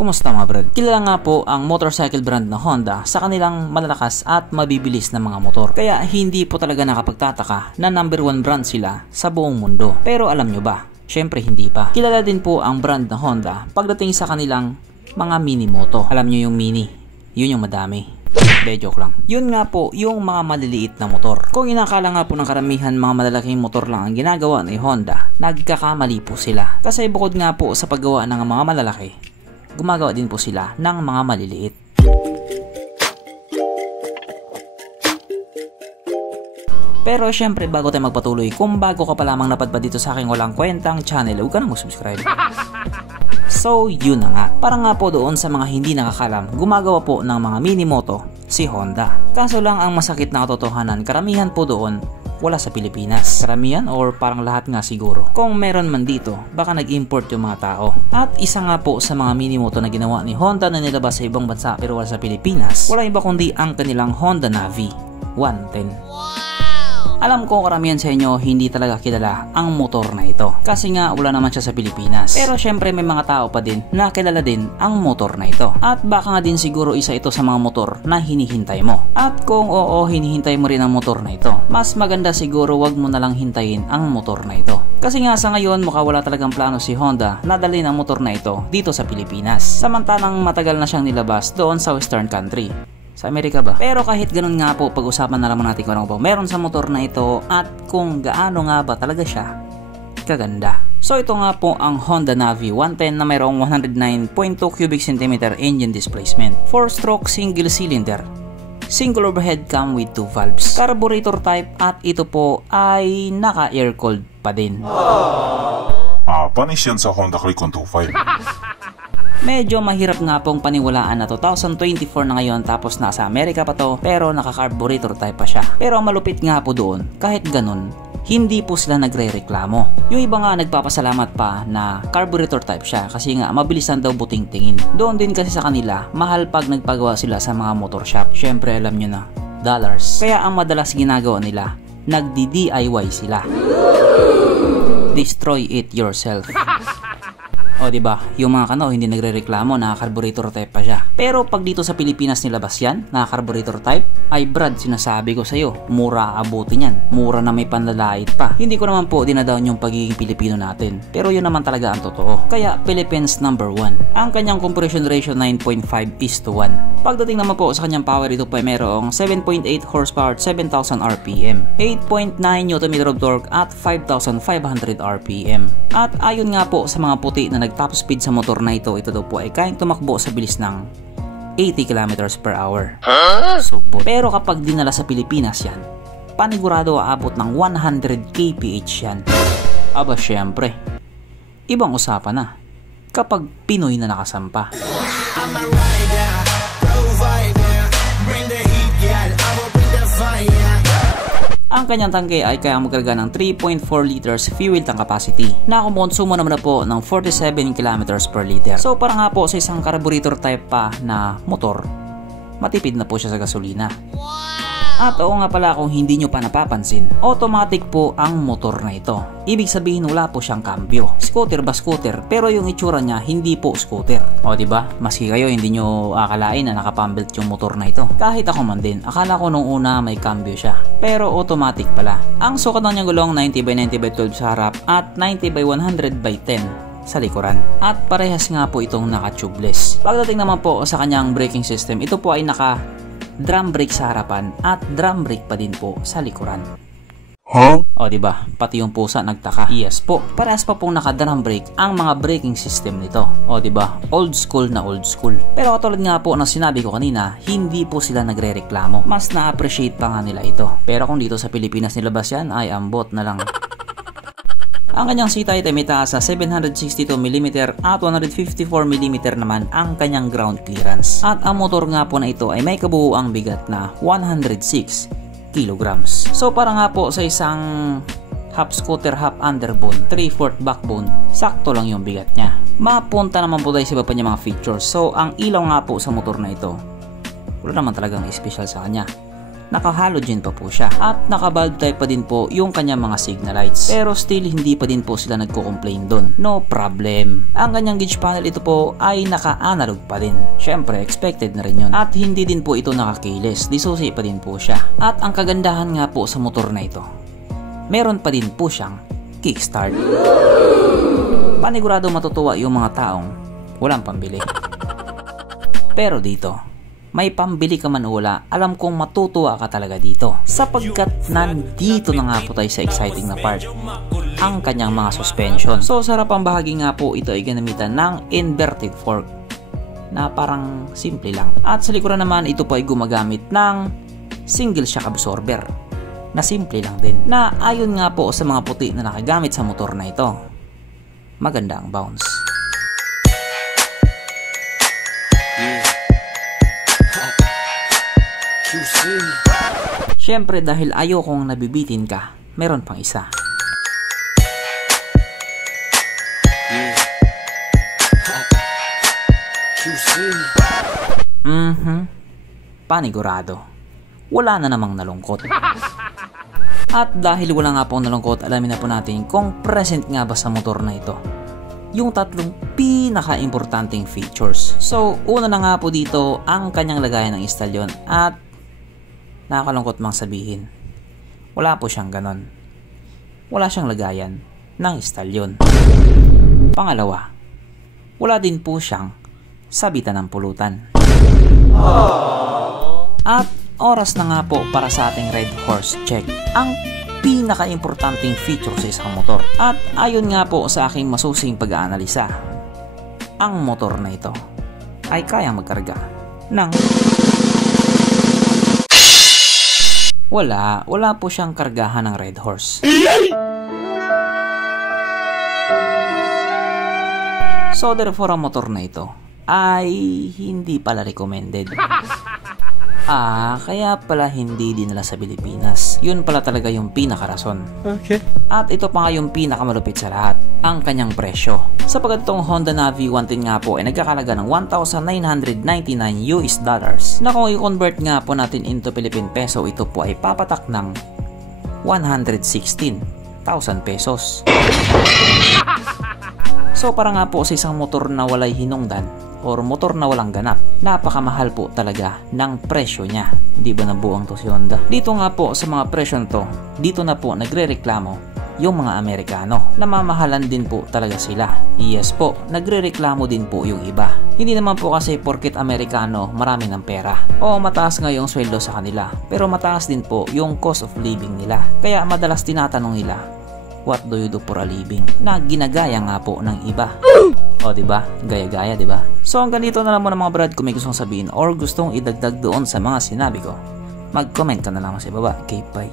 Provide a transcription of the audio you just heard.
Kumusta mga brad? Kilala nga po ang motorcycle brand na Honda sa kanilang malalakas at mabibilis na mga motor. Kaya hindi po talaga nakapagtataka na number 1 brand sila sa buong mundo. Pero alam nyo ba? Syempre hindi pa. Kilala din po ang brand na Honda pagdating sa kanilang mga mini moto. Alam nyo yung mini? Yun yung madami. Joke lang. Yun nga po yung mga maliliit na motor. Kung inakala nga po ng karamihan mga malalaking motor lang ang ginagawa ni Honda, nagkakamali po sila. Kasi bukod nga po sa paggawa ng mga malalaki, gumagawa din po sila ng mga maliliit. Pero syempre bago tayo magpatuloy, kung bago ka pa lamang napadpad dito sa aking walang kwentang channel, huwag ka na mag-subscribe. So yun na nga, para nga po doon sa mga hindi nakakalam, gumagawa po ng mga mini moto si Honda. Kaso lang ang masakit na katotohanan, karamihan po doon wala sa Pilipinas. Karamihan or parang lahat nga siguro. Kung meron man dito, baka nag-import yung mga tao. At isa nga po sa mga mini moto na ginawa ni Honda na nilabas sa ibang bansa pero wala sa Pilipinas, wala iba kundi ang kanilang Honda Navi 110. Alam ko karamihan sa inyo hindi talaga kilala ang motor na ito kasi nga wala naman siya sa Pilipinas. Pero syempre may mga tao pa din na kilala din ang motor na ito. At baka nga din siguro isa ito sa mga motor na hinihintay mo. At kung oo, hinihintay mo rin ang motor na ito, mas maganda siguro wag mo na lang hintayin ang motor na ito. Kasi nga sa ngayon mukha wala talagang plano si Honda na dalhin ang motor na ito dito sa Pilipinas. Samantalang matagal na siyang nilabas doon sa Western country. Sa Amerika ba? Pero kahit ganun nga po, pag-usapan na naman natin kung ano ba meron sa motor na ito at kung gaano nga ba talaga siya kaganda. So ito nga po ang Honda Navi 110 na mayroong 109.2 cubic centimeter engine displacement, 4-stroke single cylinder, single overhead cam with 2 valves, carburetor type at ito po ay naka-air cooled pa din. Panis yan sa Honda Click 125. Medyo mahirap nga pong paniwalaan na 2024 na ngayon tapos nasa Amerika pa to pero naka-carburetor type pa siya. Pero ang malupit nga po doon, kahit ganun, hindi po sila nagre-reklamo. Yung iba nga nagpapasalamat pa na carburetor type siya kasi nga mabilisan daw buting tingin. Doon din kasi sa kanila, mahal pag nagpagawa sila sa mga motor shop. Syempre alam nyo na, dollars. Kaya ang madalas ginagawa nila, nagdi-DIY sila. Destroy it yourself. O diba, yung mga kano hindi nagre-reklamo na carburetor type pa siya. Pero pag dito sa Pilipinas nilabas yan, na carburetor type, ay Brad, sinasabi ko sa'yo, mura abutin yan. Mura na may panlalait pa. Hindi ko naman po dinadown yung pagiging Pilipino natin. Pero yun naman talaga ang totoo. Kaya Philippines number 1. Ang kanyang compression ratio 9.5:1. Pagdating naman po sa kanyang power, ito po ay merong 7.8 horsepower at 7,000 RPM, 8.9 Nm of torque at 5,500 RPM. At ayon nga po sa mga puti na top speed sa motor na ito daw po ay kayang tumakbo sa bilis ng 80 km/h. Pero kapag dinala sa Pilipinas yan, panigurado aabot ng 100 kph yan. Aba syempre, ibang usapan na kapag Pinoy na nakasampa. Ang kanyang tangke ay kaya magkarga ng 3.4 liters fuel tank capacity na kumonsumo naman na po ng 47 km/L. So para nga po sa isang carburetor type pa na motor, matipid na po siya sa gasolina. At oo nga pala kung hindi nyo pa napapansin, automatic po ang motor na ito. Ibig sabihin wala po siyang cambio. Scooter ba scooter, pero yung itsura niya hindi po scooter. O diba, maski kayo hindi nyo akalain na nakapambelt yung motor na ito. Kahit ako man din, akala ko nung una may cambio siya. Pero automatic pala. Ang sukat ng niyang gulong 90/90/12 sa harap at 90/100/10 sa likuran. At parehas nga po itong naka-tubeless. Pagdating naman po sa kanyang braking system, ito po ay naka drum brake sa harapan at drum brake pa din po sa likuran. O diba, pati yung pusa nagtaka. Yes po, parehas pa pong naka-drum brake ang mga braking system nito. O diba, old school na old school. Pero katulad nga po ng sinabi ko kanina, hindi po sila nagre-reklamo. Mas na-appreciate pa nga nila ito. Pero kung dito sa Pilipinas nilabas yan, ay ambot na lang. Ang kanyang seat height ay may taas sa 762mm at 154mm naman ang kanyang ground clearance. At ang motor nga po na ito ay may kabuuang bigat na 106 kg. So para nga po sa isang half scooter, half underbone, 3/4 backbone, sakto lang yung bigat niya. Mapunta naman po tayo sa iba pa niya mga features. So ang ilaw nga po sa motor na ito, wala naman talagang special sa kanya. Naka-halogen pa po siya at naka-bulb type pa din po yung kanyang mga signal lights. Pero still hindi pa din po sila nagko-complain doon. No problem. Ang kanyang gauge panel ito po ay naka-analog pa din. Syempre expected na rin yun. At hindi din po ito naka-keyless. Disusi pa din po siya. At ang kagandahan nga po sa motor na ito, meron pa din po siyang kickstart. Panigurado matutuwa yung mga taong walang pambili. Pero dito, may pambili ka man wala, alam kong matutuwa ka talaga dito. Sapagkat nandito na nga po tayo sa exciting na part, ang kanyang mga suspension. So sa harapang bahagi nga po, ito ay ginamitan ng inverted fork na parang simple lang. At sa likuran naman, ito po ay gumagamit ng single shock absorber na simple lang din. Na ayon nga po sa mga puti na nakagamit sa motor na ito, maganda ang bounce. Siyempre dahil ayokong nabibitin ka, meron pang isa. Panigurado. Wala na namang nalungkot. At dahil wala nga pong nalungkot, alamin na po natin kung present nga ba sa motor na ito yung tatlong pinaka-importanting features. So, una na nga po dito ang kanyang lagayan ng istalyon at nakakalungkot mang sabihin, wala po siyang ganon. Wala siyang lagayan ng istalyon. Pangalawa, wala din po siyang sabitan ng pulutan. At oras na nga po para sa ating Red Horse check ang pinaka-importanting feature sa isang motor. At ayon nga po sa aking masusing pag-aanalisa, ang motor na ito ay kayang magkarga ng wala po siyang kargahan ng Red Horse. So therefore ang motor na ito ay hindi pala recommended. Kaya pala hindi dinala sa Pilipinas. Yun pala talaga yung pinakarason. Okay. At ito pa nga yung pinakamalupit sa lahat, ang kanyang presyo. Sapagkat itong Honda Navi 110 nga po ay nagkakalaga ng $1,999 US na kung i-convert nga po natin into Philippine peso, ito po ay papatak ng 116,000 pesos. So para nga po sa isang motor na walay hinungdan or motor na walang ganap, napakamahal po talaga ng presyo niya. Di ba nabuang to si Honda? Dito nga po sa mga presyo to, dito na po nagre-reklamo yung mga Amerikano. Namamahalan din po talaga sila. Yes po, nagre-reklamo din po yung iba. Hindi naman po kasi porket Amerikano marami ng pera o mataas nga yung sweldo sa kanila, pero mataas din po yung cost of living nila. Kaya madalas tinatanong nila, what do you do for a living? Na ginagaya nga po ng iba. O diba? Gaya-gaya diba? So hanggang dito na lang muna mga brad. Kung may gustong sabihin or gustong idagdag doon sa mga sinabi ko, mag-comment ka na lang sa baba. Okay, bye.